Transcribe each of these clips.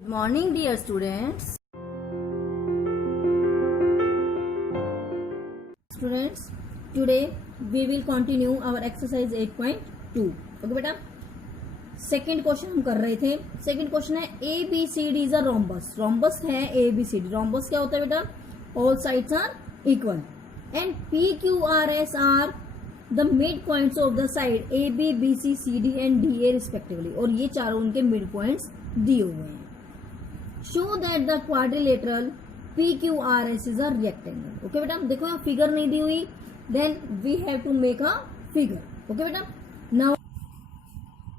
Good morning, dear students. Students, today we will continue our exercise 8.2. Okay, बेटा. Second question हम कर रहे थे. सेकेंड क्वेश्चन है A B C D is a rhombus. Rhombus है A B C D. Rhombus क्या होता है बेटा? All sides are equal and P Q R S are the mid points of the side A B B C C D and D A respectively. और ये चारों उनके mid points दिए हुए हैं. Show that the quadrilateral P Q R S is a rectangle. Okay बेटा, देखो यहाँ फिगर नहीं दी हुई, then we have to make a figure. Okay बेटा, नाउ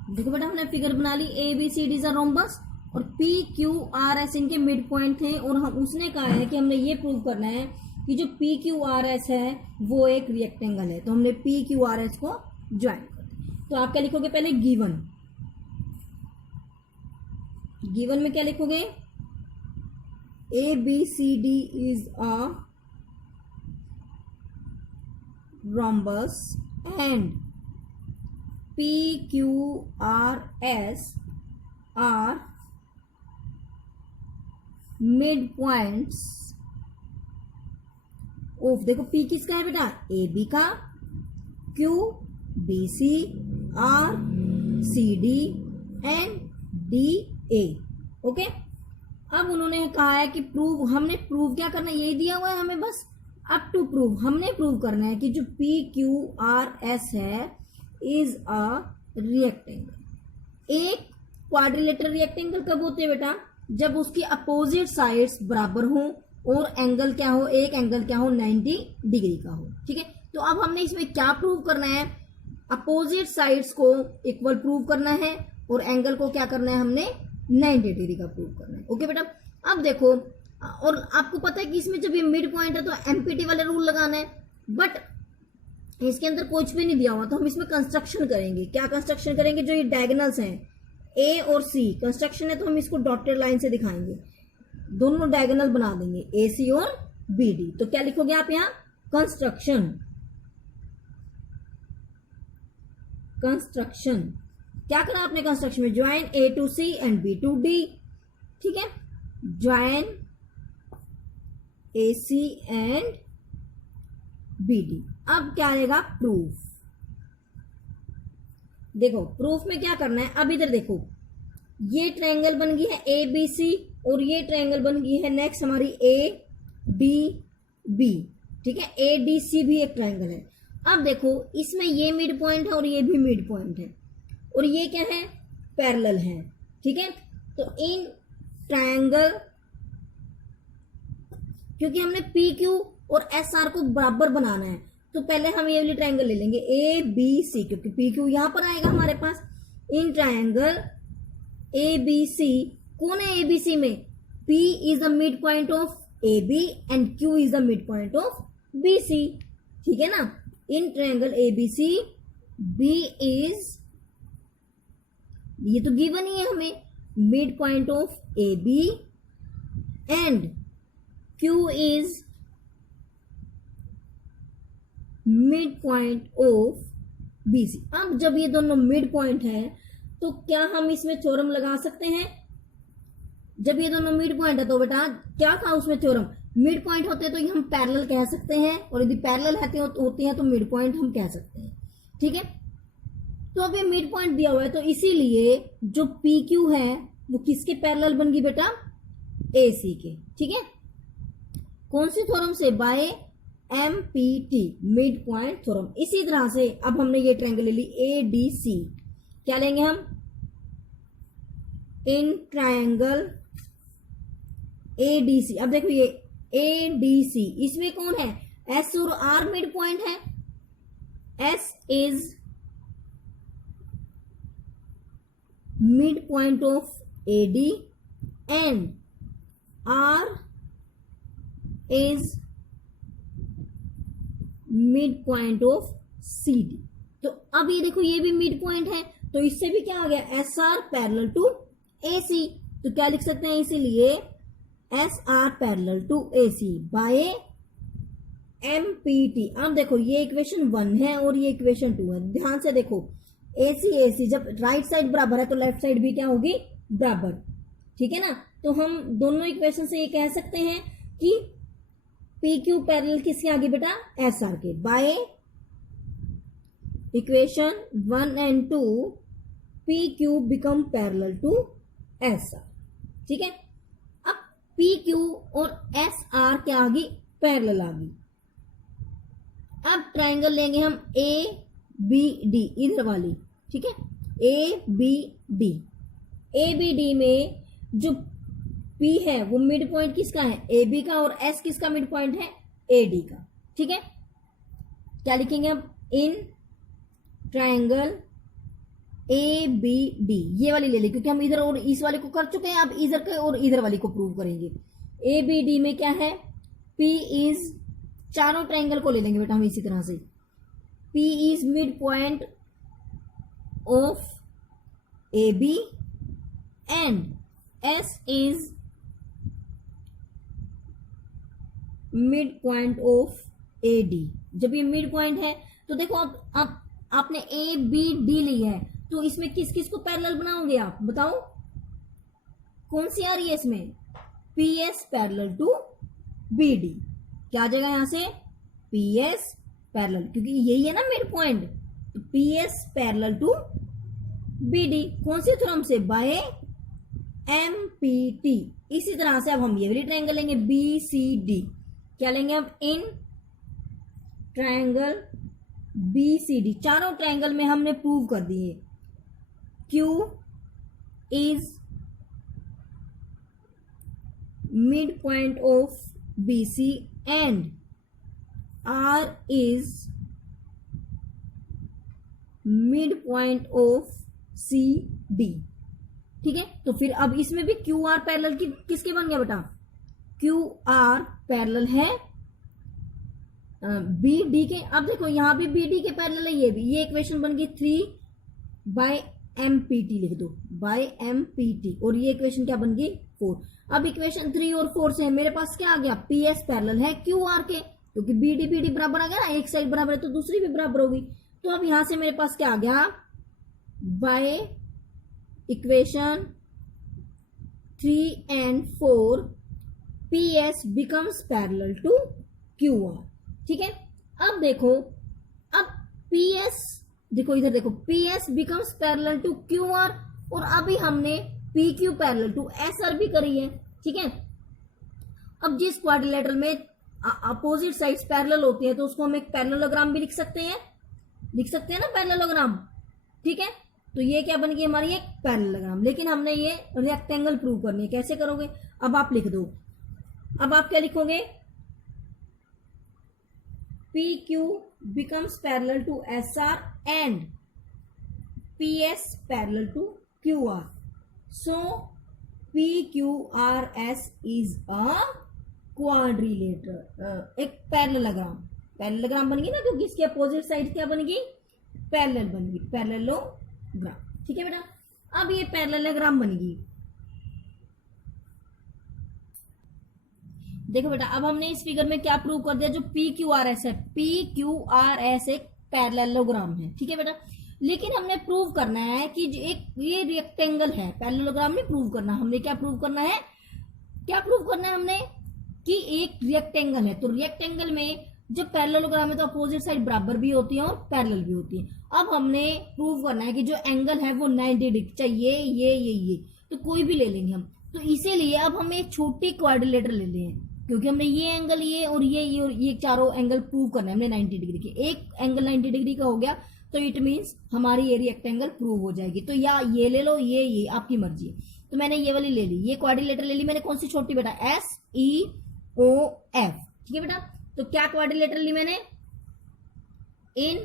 देखो बेटा हमने फिगर बना ली. A B C D is a rhombus और पी क्यू आर एस इनके मिड पॉइंट थे. और हम उसने कहा है कि हमने ये प्रूव करना है कि जो पी क्यू आर एस है वो एक रेक्टेंगल है. तो हमने पी क्यू आर एस को ज्वाइन कर दिया. तो आप क्या लिखोगे? पहले गिवन. गिवन में क्या लिखोगे? A B C D is a rhombus and P Q R S are midpoints of. देखो P किसका है बेटा? A B का, Q B C, R C D and D A. Okay. अब उन्होंने कहा है कि प्रूव. हमने प्रूव क्या करना है? यही दिया हुआ है हमें, बस अप टू प्रूव. हमने प्रूव करना है कि जो पी क्यू आर एस है इज अ रिएक्टेंगल. एक क्वाड्रिलेटरल रिएक्टेंगल कब होते हैं बेटा? जब उसकी अपोजिट साइड्स बराबर हो और एंगल क्या हो? एक एंगल क्या हो? 90 डिग्री का हो. ठीक है. तो अब हमने इसमें क्या प्रूव करना है? अपोजिट साइड्स को इक्वल प्रूव करना है और एंगल को क्या करना है? हमने 90 डिग्री का प्रूव करना है. ओके बेटा, अब देखो, और आपको पता है कि इसमें जब ये मिड पॉइंट है तो एमपीटी वाले रूल लगाना है, बट इसके अंदर कुछ भी नहीं दिया हुआ. तो हम इसमें कंस्ट्रक्शन करेंगे. क्या कंस्ट्रक्शन करेंगे? जो ये डायगोनल्स हैं ए और सी, कंस्ट्रक्शन है तो हम इसको डॉटेड लाइन से दिखाएंगे. दोनों डायगोनल बना देंगे, ए सी और बी डी. तो क्या लिखोगे आप यहाँ? कंस्ट्रक्शन. कंस्ट्रक्शन क्या करा आपने कंस्ट्रक्शन में? Join A to C and B to D. ठीक है. Join A C and B D. अब क्या आएगा? प्रूफ. देखो प्रूफ में क्या करना है. अब इधर देखो, ये ट्रायंगल बन गई है ए बी सी और ये ट्रायंगल बन गई है नेक्स्ट हमारी ए डी बी. ठीक है. ए डी सी भी एक ट्रायंगल है. अब देखो इसमें ये मिड पॉइंट है और ये भी मिड पॉइंट है और ये क्या है? पैरेलल है. ठीक है. तो इन ट्रायंगल, क्योंकि हमने पी क्यू और एस आर को बराबर बनाना है तो पहले हम ये वाली ट्रायंगल ले लेंगे ए बी सी, क्योंकि पी क्यू यहां पर आएगा हमारे पास. इन ट्रायंगल ए बी सी, कौन है ए बी सी में? P is the mid point of A B and Q is the mid point of B C. ठीक है ना. In triangle A B C, B is, ये तो गिवन ही है हमें, mid point of A B and Q is mid point of B C. अब जब ये दोनों मिड पॉइंट है तो क्या हम इसमें थ्योरम लगा सकते हैं? जब ये दोनों मिड पॉइंट है तो बेटा क्या था उसमें थ्योरम? मिड पॉइंट होते हैं तो ये हम पैरेलल कह सकते हैं और यदि पैरेलल होती है तो मिड पॉइंट हम कह सकते हैं. ठीक है. तो अब ये मिड पॉइंट दिया हुआ है तो इसीलिए जो पी क्यू है वो किसके पैरेलल बन गई बेटा? ए सी के. ठीक है. कौन सी थ्योरम से? By M P T, mid point theorem. इसी तरह से अब हमने ये ट्रायंगल ले ली ए डी सी. क्या लेंगे हम? In triangle A D C. अब देखो ये ए डी सी, इसमें कौन है? एस और आर मिड पॉइंट है. S is midpoint of AD and R is midpoint of CD. तो अब ये देखो ये भी मिड पॉइंट है तो इससे भी क्या हो गया? S R parallel to A C. तो क्या लिख सकते हैं? इसीलिए S R parallel to A C by M P T. अब देखो ये इक्वेशन 1 है और ये इक्वेशन 2 है. ध्यान से देखो, ए सी जब राइट साइड बराबर है तो लेफ्ट साइड भी क्या होगी? बराबर. ठीक है ना. तो हम दोनों इक्वेशन से ये कह सकते हैं कि पी क्यू पैरेलल किसके आगे बेटा, एस आर के। By equation 1 and 2 P Q become parallel to S R. ठीक है, अब पी क्यू और एस आर क्या आ गई, पैरेलल आ गई। अब ट्रायंगल लेंगे हम ए बी डी, इधर वाली। ठीक है, A B D, A B D में जो P है वो मिड पॉइंट किसका है, ए बी का, और S किसका मिड पॉइंट है, ए डी का। ठीक है, क्या लिखेंगे अब, in triangle A B D, ये वाली ले ली क्योंकि हम इधर और इस वाले को कर चुके हैं, अब इधर के और इधर वाली को प्रूव करेंगे। ए बी डी में क्या है, P इज, चारों ट्रायंगल को ले लेंगे बेटा हम इसी तरह से, P is mid point of A B and S is mid point of A D. जब ये मिड पॉइंट है तो देखो अब आपने ए बी डी ली है, तो इसमें किस किस को पैरेलल बनाओगे आप बताओ, कौन सी आ रही है इसमें, P S parallel to B D. क्या आ जाएगा यहां से, पी एस पैरेलल, क्योंकि यही है ना मिड पॉइंट, तो P S parallel to B D. कौन सी थ्योरम से, बाय एम पी टी। इसी तरह से अब हम ये वाली ट्रायंगल लेंगे बी सी डी। क्या लेंगे अब, in triangle B C D, चारों ट्रायंगल में हमने प्रूव कर दिए, Q is mid point of B C and R is mid point of C D. ठीक है, तो फिर अब इसमें भी क्यू आर पैरेलल की किसके बन गया बेटा, क्यू आर पैरेलल है बी डी के। अब देखो यहां भी बी डी के पैरेलल है, ये भी, ये इक्वेशन बन गई 3 बाय एम पी टी, लिख दो बाय एम पी टी, और ये इक्वेशन क्या बन गई 4। अब इक्वेशन 3 और 4 से मेरे पास क्या आ गया, पी एस पैरेलल है क्यू आर के, क्योंकि बी डी बराबर आ गया ना, एक साइड बराबर है तो दूसरी भी बराबर होगी। तो अब यहां से मेरे पास क्या आ गया, by equation 3 and 4 P S becomes parallel to Q R. ठीक है, अब देखो, अब पी एस, देखो इधर देखो, P S becomes parallel to Q R, और अभी हमने P Q parallel to S R भी करी है। ठीक है, अब जिस क्वाड्रिलेटरल में अपोजिट साइड्स पैरेलल होती है तो उसको हम एक पैरेललोग्राम भी लिख सकते हैं ना, पैरेललोग्राम। ठीक है, तो ये क्या बन गई हमारी, एक पैरेललोग्राम। लेकिन हमने ये रेक्टेंगल प्रूव करनी है, कैसे करोगे, अब आप लिख दो, अब आप क्या लिखोगे, P Q becomes parallel to S R and P S parallel to Q R, so P Q R S is a quadrilateral, एक पैरेललोग्राम बन गई ना, क्योंकि इसके अपोजिट साइड क्या बन गई, पैरेलल बन गई, पैरेललोग्राम। ठीक है बेटा, अब ये पैरेललोग्राम बन गई। देखो बेटा, अब हमने इस फिगर में क्या प्रूव कर दिया, जो पी क्यू आर एस है, पी क्यू आर एस एक पैरेललोग्राम है। ठीक है बेटा, लेकिन हमने प्रूव करना है कि जो एक ये रेक्टेंगल है, पैरेललोग्राम नहीं प्रूव करना, हमने क्या प्रूव करना है, हमने कि एक रेक्टेंगल है, तो रेक्टेंगल में जो पैरेललोग्राम है तो अपोजिट साइड बराबर भी होती है और पैरेलल भी होती है। अब हमने प्रूव करना है कि जो एंगल है वो 90 डिग्री, चाहिए ये तो कोई भी ले लेंगे हम। तो इसीलिए अब हमें एक छोटी क्वाड्रिलेटरल ले लें, क्योंकि हमने ये एंगल ये और ये चारों एंगल प्रूव करना है हमने 90 डिग्री के। एक एंगल 90 डिग्री का हो गया तो इट मीन्स हमारी ये रेक्टेंगल प्रूव हो जाएगी। तो या ये ले लो, ये आपकी मर्जी है। तो मैंने ये वाली ले ली, ये क्वाड्रिलेटरल ले ली मैंने, कौन सी छोटी बेटा, SEOF। ठीक है बेटा, तो क्या क्वाड्रिलेटरल ली मैंने, इन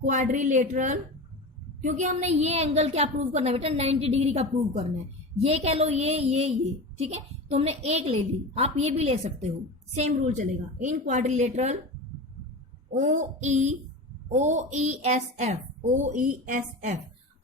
क्वाड्रिलेटरल, क्योंकि हमने ये एंगल क्या प्रूव करना है बेटा, 90 डिग्री का प्रूव करना है। ये कह लो ये ठीक है, तो हमने एक ले ली, आप ये भी ले सकते हो, सेम रूल चलेगा। इन क्वाड्रिलेटरल OESF।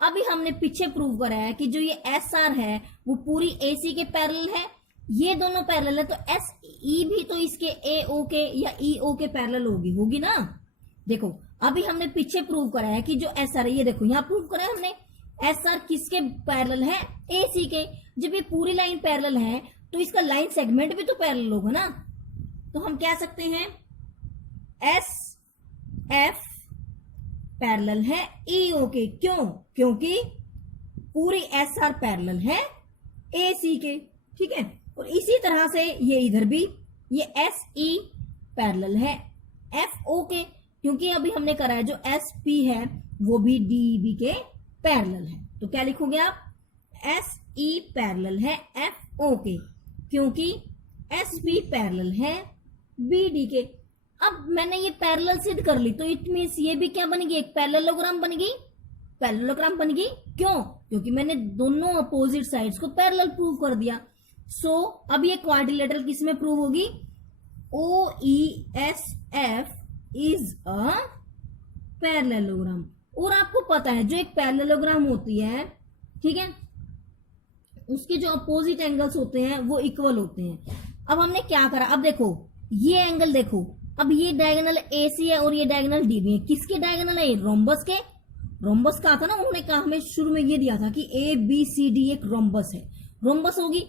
अभी हमने पीछे प्रूव करा है कि जो ये SR है वो पूरी AC के पैरेलल है, ये दोनों पैरेलल है, तो SE भी तो इसके AO के या EO के पैरेलल होगी ना। देखो अभी हमने पीछे प्रूव करा है कि जो SR है, ये देखो यहाँ प्रूव करा है हमने एस आर किसके पैरेलल है, ए सी के। जब ये पूरी लाइन पैरेलल है तो इसका लाइन सेगमेंट भी तो पैरेलल होगा ना। तो हम कह सकते हैं एस एफ पैरेलल है ई ओ के। क्यों? क्योंकि पूरी एस आर पैरेलल है ए सी के, ठीक है। और इसी तरह से ये इधर भी ये एस ई पैरेलल है एफ ओ के, क्योंकि अभी हमने करा है जो एस पी है वो भी डी बी के पैरेलल है। तो क्या लिखोगे आप, एस ई पैरेलल है एफ ओ के, क्योंकि एस बी पैरेलल है बी डी के। अब मैंने ये पैरेलल सिद्ध कर ली तो इट मीन्स ये भी क्या बनेगी, एक पैरेललोग्राम बनेगी। पैरेललोग्राम बनेगी क्यों? क्योंकि मैंने दोनों अपोजिट साइड्स को पैरेलल प्रूव कर दिया। सो अब ये क्वाड्रिलेटरल किस में प्रूव होगी, O E S F is a parallelogram. और आपको पता है जो एक पैरेललोग्राम होती है, ठीक है, उसके जो अपोजिट एंगल्स होते हैं वो इक्वल होते हैं। अब हमने क्या करा, अब देखो ये एंगल देखो, अब ये डायगोनल एसी है और ये डायगोनल डीबी है। किसके डायगोनल है, रोम्बस के। रोम्बस का था ना, उन्होंने कहा हमें शुरू में ये दिया था कि ए बी सी डी एक रोम्बस है, रोम्बस होगी।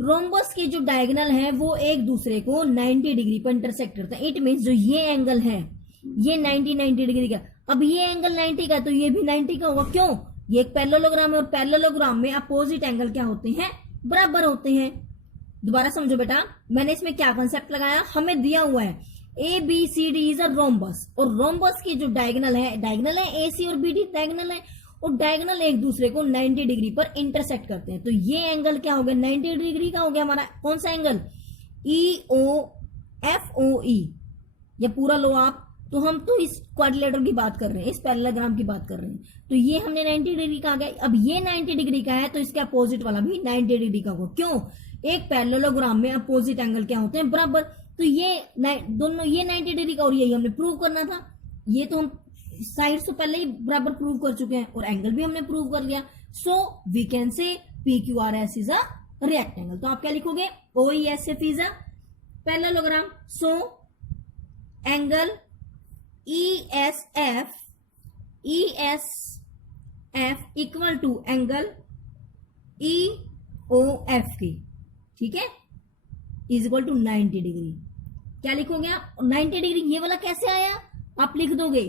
रोम्बस के जो डायगोनल है वो एक दूसरे को 90 डिग्री पर इंटरसेक्ट करते हैं। इट मीन्स जो ये एंगल है ये 90 डिग्री का। अब ये एंगल 90 का तो ये भी 90 का होगा। क्यों? ये एक पैरेललोग्राम है और पैरेललोग्राम में अपोजिट एंगल क्या होते हैं, बराबर होते हैं। दोबारा समझो बेटा, मैंने इसमें क्या कंसेप्ट लगाया, हमें दिया हुआ है A B C D is a rhombus, और रोम्बस की जो डायगोनल है ए सी और बी डी डायगोनल है, और डायगोनल एक दूसरे को 90 डिग्री पर इंटरसेक्ट करते हैं। तो ये एंगल क्या हो गया, 90 डिग्री का हो गया हमारा। कौन सा angle, E O F O ई, ये पूरा लो आप। तो हम तो इस क्वाड्रिलेटरल की बात कर रहे हैं, इस पैरेललोग्राम की बात कर रहे हैं। तो ये हमने 90 डिग्री का आ गया। अब ये 90 डिग्री का है तो इसके अपोजिट वाला भी 90 डिग्री का होगा। क्यों? एक पैरेललोग्राम में अपोजिट एंगल क्या होते हैं, बराबर। तो ये दोनों, ये 90 डिग्री का और यही हमने प्रूव करना था। ये तो हम साइड से पहले ही बराबर प्रूव कर चुके हैं और एंगल भी हमने प्रूव कर लिया। So we can say P Q R S is a rectangle. तो आप क्या लिखोगे, O E S F is a parallelogram. So angle E S F equal to angle E O F की, ठीक है, इज इक्वल टू 90 डिग्री। क्या लिखोगे आप, 90 डिग्री। ये वाला कैसे आया, आप लिख दोगे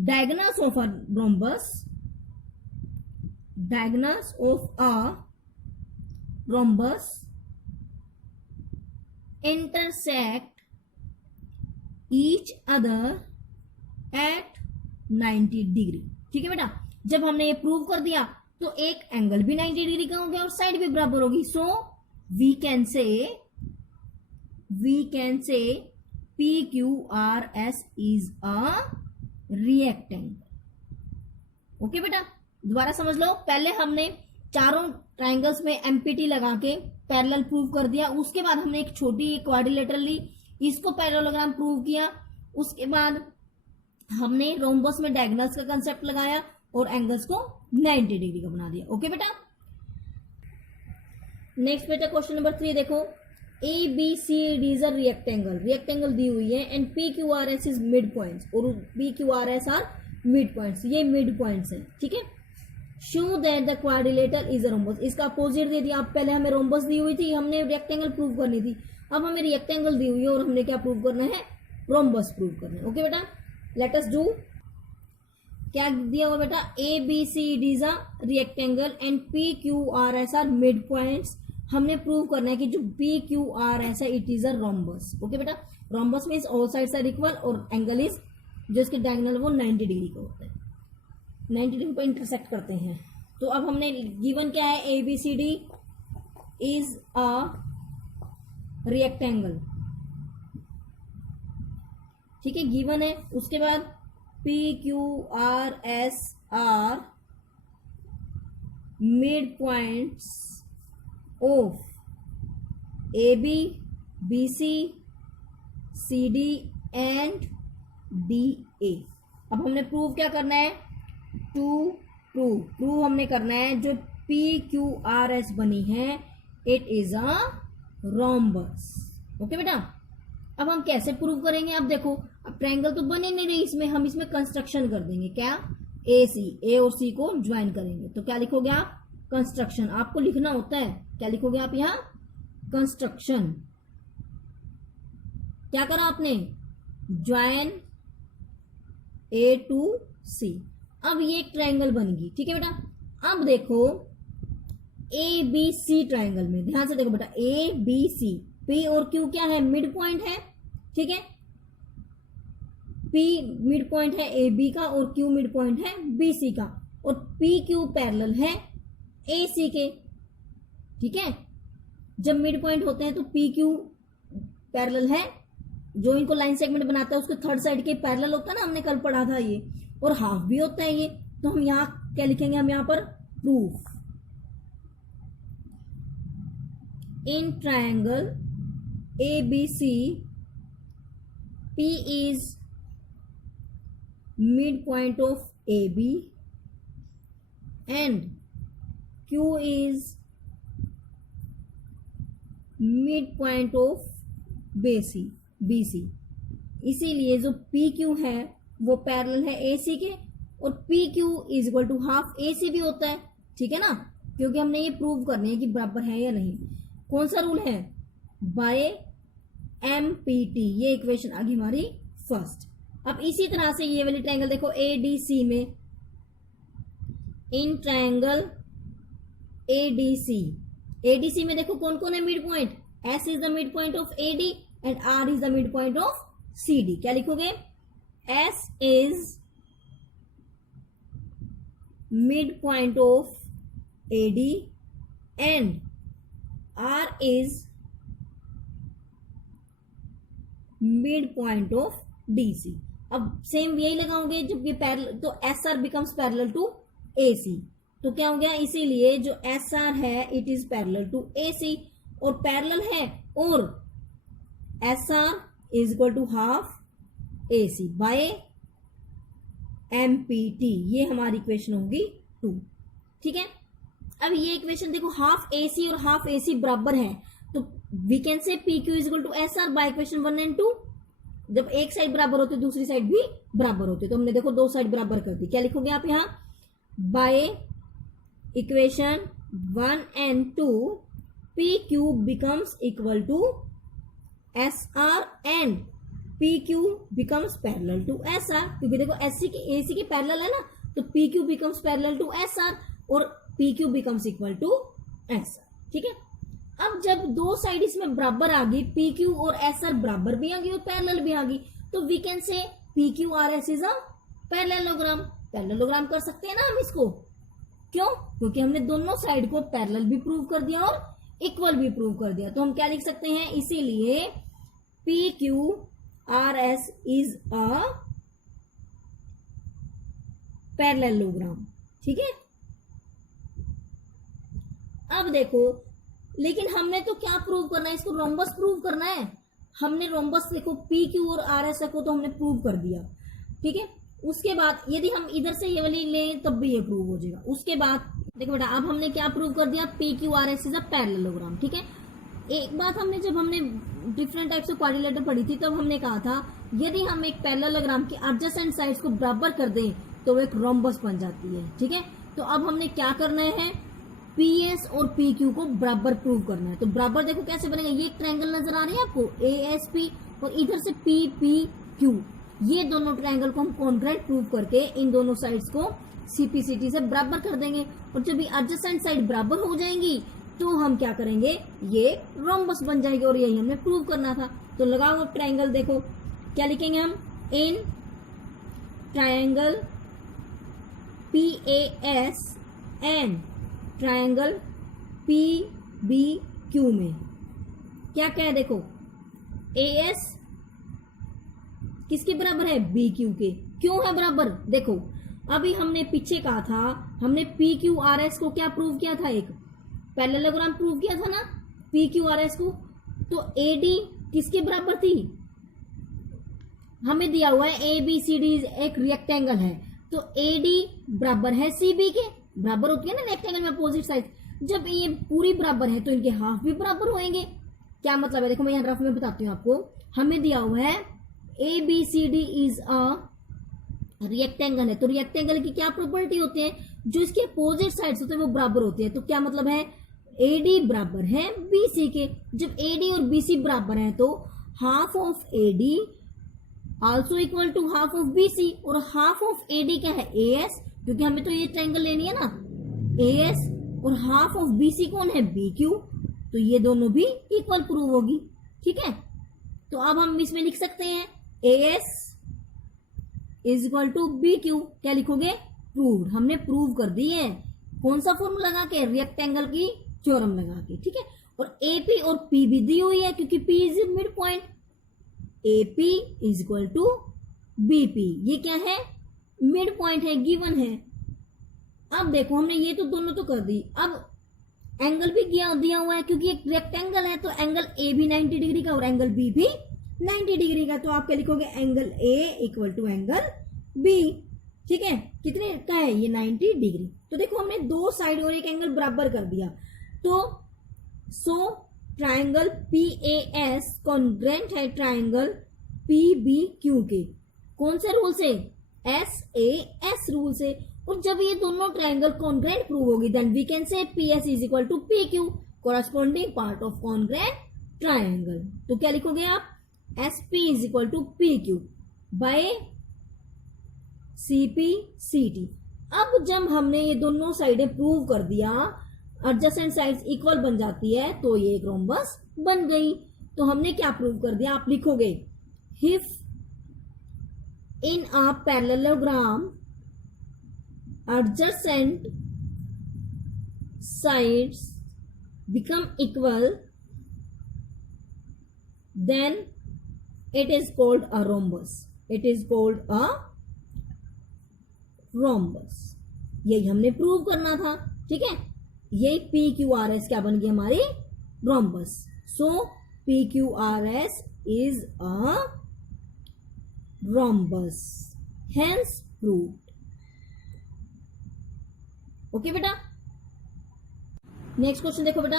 diagonals of a rhombus, diagonals of a rhombus intersect each other at 90 degree. ठीक है बेटा, जब हमने ये प्रूव कर दिया तो एक एंगल भी 90 डिग्री का हो गया और साइड भी बराबर होगी। So we can say P Q R S is a rectangle. Okay बेटा, दोबारा समझ लो। पहले हमने चारों ट्राइंगल्स में एमपीटी लगा के पैरेलल प्रूव कर दिया। उसके बाद हमने एक छोटी क्वाड्रिलेटरल ली, इसको पैरेललोग्राम प्रूव किया। उसके बाद हमने रोम्बस में डायगोनल्स का कंसेप्ट लगाया और एंगल्स को 90 डिग्री का बना दिया। ओके बेटा, नेक्स्ट बेटा क्वेश्चन नंबर 3 देखो। A B C D is a rectangle दी हुई है and P Q R S is mid points, और P Q R S are mid points. ये मिड पॉइंट्स है, ठीक है। Show that the quadrilateral is a rhombus, इसका opposite दे दिया। अब पहले हमें रोम्बस दी हुई थी, हमने रेक्टेंगल प्रूव करनी थी। अब हमें रेक्टेंगल दी हुई है और हमने क्या प्रूव करना है, रोम्बस प्रूव करना है। ओके बेटा, लेट अस डू। क्या दिया हुआ बेटा, A B C D is a rectangle and P Q R S are mid points. हमने प्रूव करना है कि जो पी क्यू आर एस है it is a rhombus. Okay बेटा, rhombus means all sides are equal और angle is जो इसके डायगोनल वो 90 डिग्री का होता है, 90 डिग्री पर इंटरसेक्ट करते हैं। तो अब हमने गिवन क्या है, A B C D is a rectangle, ठीक है, गिवन है। उसके बाद P Q R S are mid points of A B B C D and D A. अब हमने प्रूव क्या करना है, प्रूव हमने करना है जो पी क्यू आर एस बनी है it is a rhombus. Okay बेटा, अब हम कैसे प्रूव करेंगे। अब देखो, अब ट्रायंगल तो बने नहीं रही इसमें, हम इसमें कंस्ट्रक्शन कर देंगे। क्या, ए सी, ए और सी को ज्वाइन करेंगे। तो क्या लिखोगे आप? कंस्ट्रक्शन। आपको लिखना होता है, क्या लिखोगे आप यहां? कंस्ट्रक्शन। क्या करा आपने? ज्वाइन ए टू सी। अब ये एक ट्रायंगल बन गई, ठीक है बेटा। अब देखो ए बी सी ट्रायंगल में ध्यान से देखो बेटा, ए बी सी, पी और क्यू क्या है? मिड पॉइंट है, ठीक है। पी मिड पॉइंट है ए बी का और क्यू मिड पॉइंट है बी सी का, और पी क्यू पैरेलल है ए सी के, ठीक है। जब मिड पॉइंट होते हैं तो पी क्यू पैरेलल है, जो इनको लाइन सेगमेंट बनाता है उसके थर्ड साइड के पैरेलल होता है ना, हमने कल पढ़ा था ये, और हाफ भी होता है ये। तो हम यहां क्या लिखेंगे? हम यहां पर proof in triangle A B C P is mid point of A B and Q is mid point of B C. इसीलिए जो पी क्यू है वो पैरेलल है ए सी के, और P Q is equal to half A C भी होता है, ठीक है ना, क्योंकि हमने ये प्रूव करने है कि बराबर है या नहीं। कौन सा रूल है? By MPT. ये इक्वेशन आ गई हमारी फर्स्ट। अब इसी तरह से ये वाली ट्रायंगल देखो एडीसी में, इन ट्रायंगल एडीसी, एडीसी में देखो कौन कौन है mid point? S is the mid point of A D and R is the mid point of C D. क्या लिखोगे? S is mid point of A D and R is mid point of D C. अब same यही लगाओगे जब ये parallel, तो S R becomes parallel to A C. तो क्या हो गया? इसीलिए जो एस आर है it is parallel to A C, और पैरेलल है, और S R is equal to half A C by MPT. ये हमारी इक्वेशन होगी 2, ठीक है। अब ये इक्वेशन देखो, हाफ ए सी और हाफ ए सी बराबर है, तो we can say P Q is equal to S R by equation 1 and 2। जब एक साइड बराबर होती है दूसरी साइड भी बराबर होती है, तो हमने देखो दो साइड बराबर कर दी। क्या लिखोगे आप यहां? By equation 1 and 2 P Q becomes equal to S R and P Q becomes parallel to S R, क्योंकि देखो ए सी के पैरेलल है ना, तो P Q becomes parallel to S R और P Q becomes equal to S R, ठीक है। अब जब दो साइड इसमें बराबर आ गई, पी क्यू और एस आर बराबर भी आ गई और पैरेलल भी आ गई, तो we can say P Q R S is a parallelogram. Parallelogram कर सकते हैं ना हम इसको, क्यों? क्योंकि हमने दोनों साइड को पैरेलल भी प्रूव कर दिया और इक्वल भी प्रूव कर दिया। तो हम क्या लिख सकते हैं? इसीलिए P Q R S is a parallelogram, ठीक है। अब देखो, लेकिन हमने तो क्या प्रूव करना है? इसको रोम्बस प्रूव करना है। हमने रोम्बस देखो पी क्यू और आर एस को तो हमने प्रूव कर दिया, ठीक है। उसके बाद यदि हम इधर से ये वाली लें तब भी ये प्रूव हो जाएगा। उसके बाद देखो बेटा, अब हमने क्या प्रूव कर दिया? P Q R S is a parallelogram, ठीक है। एक बात हमने, जब हमने डिफरेंट टाइप्स ऑफ क्वाड्रिलेटर पढ़ी थी, तब हमने कहा था यदि हम एक पैरेललोग्राम की एडजेसेंट साइड्स को बराबर कर दें तो वो एक रोम्बस बन जाती है, ठीक है। तो अब हमने क्या करना है? पी एस और पी क्यू को बराबर प्रूव करना है। तो बराबर देखो कैसे बनेगा? ये एक ट्रायंगल नजर आ रही है आपको, ए एस पी, और इधर से पी पी क्यू। ये दोनों ट्रायंगल को हम कॉन्ग्रुएंट प्रूव करके इन दोनों साइड्स को सीपीसीटी से बराबर कर देंगे, और जब ये एडजेसेंट साइड बराबर हो जाएंगी तो हम क्या करेंगे? ये रोम्बस बन जाएगी, और यही हमने प्रूव करना था। तो लगाओ अब ट्रायंगल, देखो क्या लिखेंगे हम? In triangle P A S and triangle P B Q में क्या क्या है? देखो ए एस किसके बराबर है? बी क्यू के। क्यों है बराबर? देखो अभी हमने पीछे कहा था, हमने पी क्यू आर एस को क्या प्रूव किया था? एक पैरेललोग्राम प्रूव किया था ना पी क्यू आर एस को। तो ए डी किसके बराबर थी? हमें दिया हुआ है ए बी सी डी एक रेक्टेंगल है, तो ए डी बराबर है सी बी के। बराबर होती है ना रेक्टेंगल में अपोजिट साइड। जब ये पूरी बराबर है तो इनके हाफ भी बराबर होंगे। क्या मतलब है? देखो मैं यहाँ रफ में बताती हूँ आपको। हमें दिया हुआ है A B C D is a rectangle है तो रेक्टेंगल की क्या प्रॉपर्टी होती है, जो इसके अपोजिट साइड्स होते हैं वो बराबर होते हैं। तो क्या मतलब है, एडी बराबर है बीसी के। जब एडी और बीसी बराबर हैं तो half of AD also equal to half of BC, और हाफ ऑफ एडी क्या है, एएस, क्योंकि हमें तो ये ट्रायंगल लेनी है ना, एएस, और हाफ ऑफ बीसी कौन है, बीक्यू। तो ये दोनों भी इक्वल प्रूव होगी। ठीक है, तो अब हम इसमें लिख सकते हैं AS is equal to B Q. क्या लिखोगे, प्रूव्ड। हमने प्रूव कर दी है। कौन सा फॉर्मूला लगा के, रेक्टेंगल की थ्योरम लगा के। ठीक है, और एपी और पी भी दी हुई है क्योंकि P is mid point. AP is equal to BP, ये क्या है, मिड पॉइंट है, गिवन है। अब देखो हमने ये तो दोनों तो कर दी, अब एंगल भी दिया हुआ है क्योंकि एक रेक्टेंगल है तो एंगल ए भी 90 डिग्री का और एंगल बी भी 90 डिग्री का। तो आप क्या लिखोगे, angle A equal to angle B. ठीक है, कितने का है ये, 90 डिग्री। तो देखो हमने दो साइड और एक एंगल बराबर कर दिया। तो so triangle P A S congruent है ट्राइंगल पी बी क्यू के। कौन से रूल से, एस ए एस रूल से। और जब ये दोनों ट्राइंगल कॉन्ग्रेंट प्रूव होगी then we can say P S is equal to P Q, corresponding part of congruent triangle. तो क्या लिखोगे आप, S P is equal to P Q by C P C T. अब जब हमने ये दोनों साइडें प्रूव कर दिया, एडजेसेंट साइड्स इक्वल बन जाती है तो ये एक रोम्बस बन गई। तो हमने क्या प्रूव कर दिया, आप लिखोगे if in a parallelogram adjacent sides become equal then it is called a rhombus, it is called a rhombus। यही हमने प्रूव करना था। ठीक है, यही पी क्यू आर एस क्या बन गई हमारी, rhombus। So P Q R S is a rhombus, hence proved। Okay बेटा, नेक्स्ट क्वेश्चन देखो बेटा,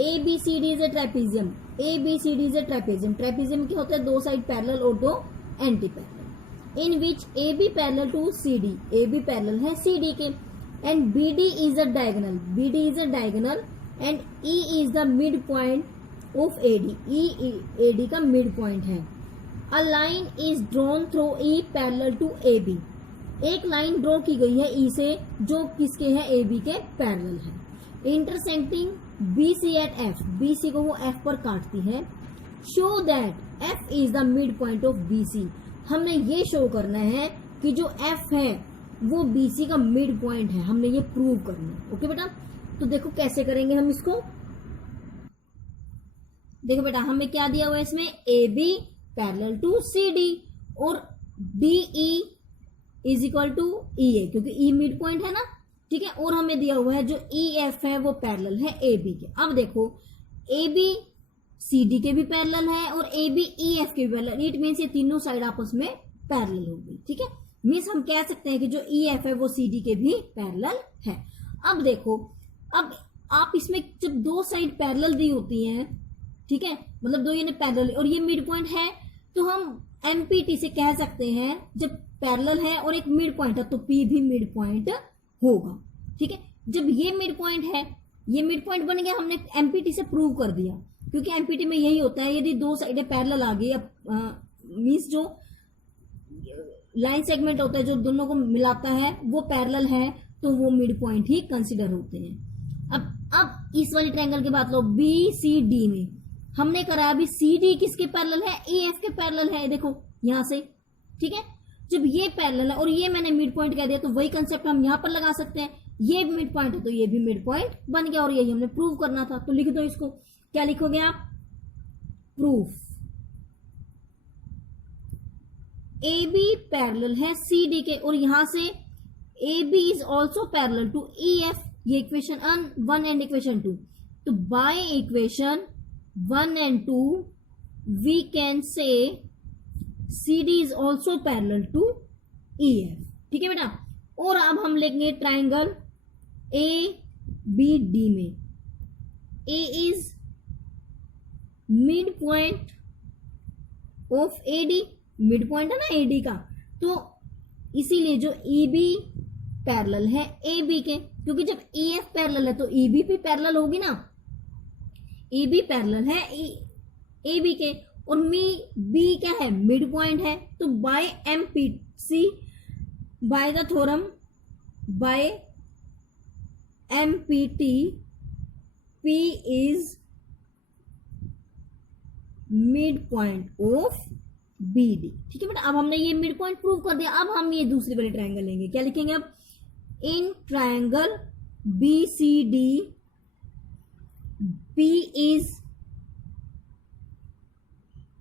A B C D is a trapezium. A B C D is a trapezium. Trapezium क्या होता है, दो साइड पैरेलल और दो anti parallel. In which A B parallel to C D, A B parallel है C D के, and B D is a diagonal, B D is a diagonal, and E is the mid point of A D, E A D का mid point है। A line is drawn through E parallel to A B, एक line draw की गई है E से जो किसके है, ए बी के पैरेलल है। Intersecting B C at F, B C को वो एफ पर काटती है। Show that F is the mid point of B C, हमने ये शो करना है कि जो एफ है वो बी सी का मिड पॉइंट है, हमने ये प्रूव करना है। ओके बेटा, तो देखो कैसे करेंगे हम इसको। देखो बेटा हमें क्या दिया हुआ है इसमें, A B parallel to C D और D E is equal to E A, क्योंकि ई मिड पॉइंट है ना। ठीक है, और हमें दिया हुआ है जो ई एफ है वो पैरेलल है ए बी के। अब देखो ए बी सी डी के भी पैरेलल है और ए बी ई एफ के भी पैरेलल, इट मीन्स ये तीनों साइड आपस में पैरेलल होगी। ठीक है, मीन्स हम कह सकते हैं कि जो ई एफ है वो सी डी के भी पैरेलल है। अब देखो, अब आप इसमें जब दो साइड पैरेलल दी होती हैं, ठीक है, मतलब दो ये पैरेलल और ये मिड पॉइंट है, तो हम एमपीटी से कह सकते हैं जब पैरेलल है और एक मिड पॉइंट है तो पी भी मिड पॉइंट होगा। ठीक है, जब ये मिड पॉइंट है, ये मिड पॉइंट बन गया, हमने एमपीटी से प्रूव कर दिया, क्योंकि एमपीटी में यही होता है, यदि दो साइडें पैरेलल आ गई, मीन्स जो लाइन सेगमेंट होता है जो दोनों को मिलाता है वो पैरेलल है तो वो मिड पॉइंट ही कंसिडर होते हैं। अब इस वाली ट्रायंगल की बात लो, बी सी डी में हमने करा अभी सी डी किसके पैरेलल है, ई एफ के पैरेलल है। देखो यहां से, ठीक है, जब ये पैरेलल है और ये मैंने मिड पॉइंट कह दिया तो वही कंसेप्ट हम यहां पर लगा सकते हैं। ये मिड पॉइंट है तो ये भी मिड पॉइंट बन गया और यही हमने प्रूव करना था। तो लिख दो इसको, क्या लिखोगे आप, प्रूफ ए बी पैरेलल है सी डी के और यहां से A B is also parallel to E F, ये इक्वेशन 1 एंड इक्वेशन 2। तो by equation 1 and 2 we can say CD is also parallel to EF। ठीक है बेटा, और अब हम लेंगे ट्राइंगल ABD में A is mid point of AD, mid point है ना AD का, तो इसीलिए जो ई बी पैरेलल है ए बी के, क्योंकि जब ई एफ पैरेलल है तो ई बी भी पैरेलल होगी ना, ई बी पैरेलल है ए बी के, और बी क्या है, मिड पॉइंट है। तो by M P C, by the theorem, by M P T, P is mid point of B D. ठीक है बेटा, अब हमने ये मिड पॉइंट प्रूव कर दिया। अब हम ये दूसरी वाली ट्रायंगल लेंगे, क्या लिखेंगे अब, in triangle B C D, P is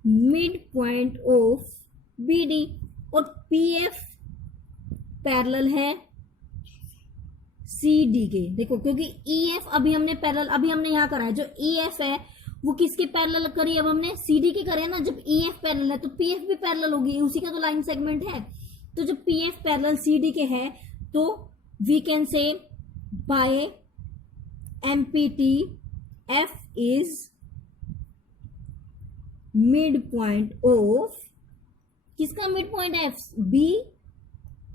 mid point of B D, और पी एफ पैरेलल है सी डी के। देखो, क्योंकि ई एफ अभी हमने पैरेलल, अभी हमने यहां करा है, जो ई एफ है वो किसके पैरेलल करी, अब हमने सी डी के करे ना। जब ई एफ पैरेलल है तो पी एफ भी पैरेलल होगी, उसी का तो लाइन सेगमेंट है। तो जब P F parallel C D के है तो we can say by M P T F is mid point of, किसका मिड पॉइंट है, बी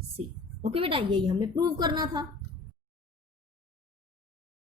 सी। ओके बेटा, यही हमने प्रूव करना था।